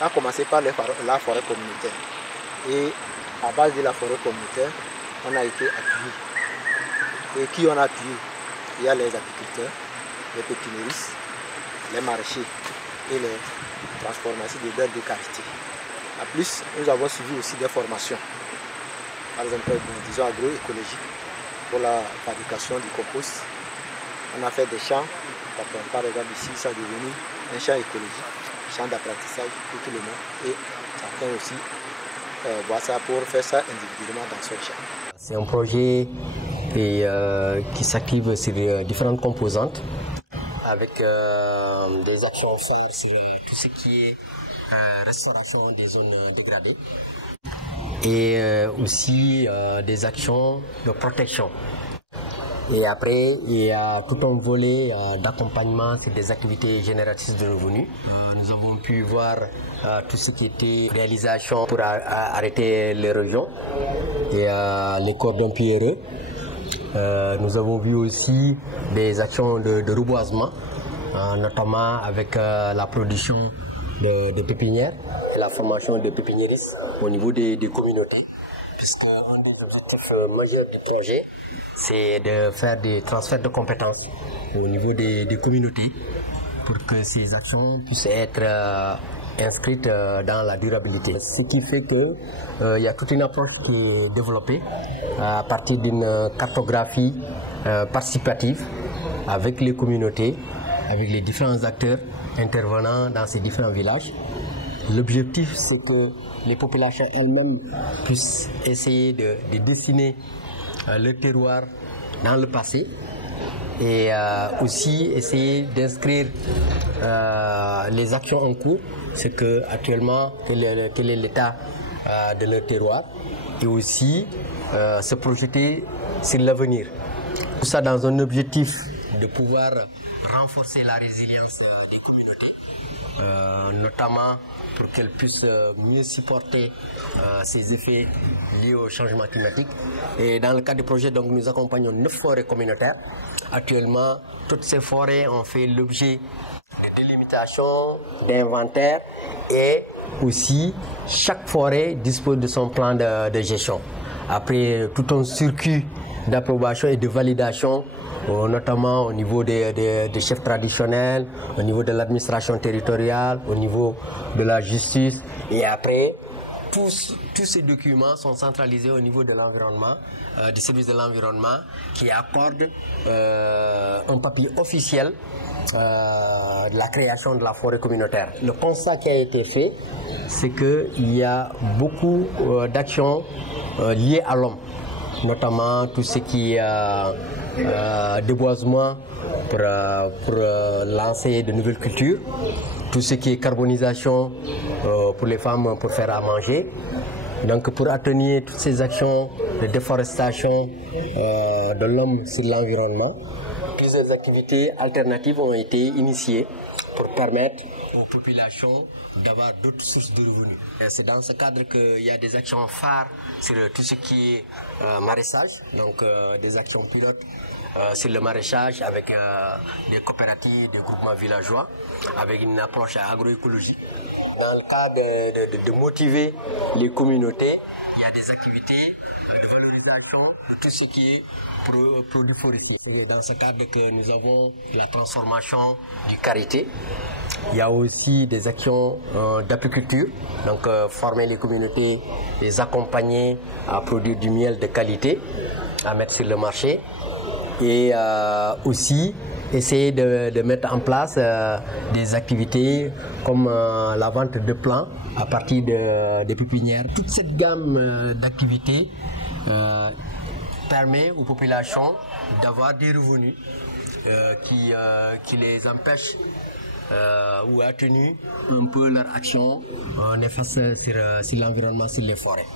a commencé par la forêt communautaire. Et à base de la forêt communautaire, on a été appuyé. Et qui on a appuyé? Il y a les agriculteurs, les pépiniéristes, les maraîchers et les transformateurs de beurre de qualité. En plus, nous avons suivi aussi des formations, par exemple, disons agroécologiques, pour la fabrication du compost. On a fait des champs, par exemple ici, ça est devenu un champ écologique, champ d'apprentissage pour tout le monde. Et chacun aussi voit ça pour faire ça individuellement dans son champ. C'est un projet qui s'active sur différentes composantes, avec des actions phares sur tout ce qui est restauration des zones dégradées et aussi des actions de protection. Et après, il y a tout un volet d'accompagnement sur des activités génératrices de revenus. Nous avons pu voir tout ce qui était réalisation pour arrêter l'érosion et les cordons pierreux. Nous avons vu aussi des actions de reboisement, notamment avec la production de pépinières et la formation de pépiniéristes au niveau des communautés. Puisque un des objectifs majeurs du projet, c'est de faire des transferts de compétences au niveau des communautés pour que ces actions puissent être inscrites dans la durabilité. Ce qui fait qu'il y a toute une approche qui est développée à partir d'une cartographie participative avec les communautés, avec les différents acteurs intervenant dans ces différents villages. L'objectif, c'est que les populations elles-mêmes puissent essayer de dessiner le terroir dans le passé et aussi essayer d'inscrire les actions en cours, c'est que actuellement quel est l'état de leur terroir, et aussi se projeter sur l'avenir. Tout ça dans un objectif de pouvoir renforcer la résilience des communautés, notamment pour qu'elles puissent mieux supporter ces effets liés au changement climatique. Et dans le cadre du projet, donc, nous accompagnons 9 forêts communautaires. Actuellement, toutes ces forêts ont fait l'objet de délimitation, d'inventaire, et aussi chaque forêt dispose de son plan de gestion. Après tout un circuit d'approbation et de validation, notamment au niveau des chefs traditionnels, au niveau de l'administration territoriale, au niveau de la justice. Et après, tous ces documents sont centralisés au niveau de l'environnement, du service de l'environnement, qui accorde un papier officiel de la création de la forêt communautaire. Le constat qui a été fait, c'est qu'il y a beaucoup d'actions liées à l'homme, notamment tout ce qui est déboisement pour lancer de nouvelles cultures, tout ce qui est carbonisation pour les femmes pour faire à manger. Donc pour atténuer toutes ces actions de déforestation de l'homme sur l'environnement, plusieurs activités alternatives ont été initiées pour permettre aux populations d'avoir d'autres sources de revenus. C'est dans ce cadre qu'il y a des actions phares sur tout ce qui est maraîchage, donc des actions pilotes sur le maraîchage avec des coopératives, des groupements villageois, avec une approche agroécologique. Dans le cadre de motiver les communautés, il y a des activités de valorisation de tout ce qui est produits forestiers. C'est dans ce cadre que nous avons la transformation du karité. Il y a aussi des actions d'apiculture, donc former les communautés, les accompagner à produire du miel de qualité, à mettre sur le marché, et aussi essayer de mettre en place des activités comme la vente de plants à partir de pépinières. Toute cette gamme d'activités permet aux populations d'avoir des revenus qui les empêchent ou atténuent un peu leur action néfaste sur l'environnement, sur les forêts.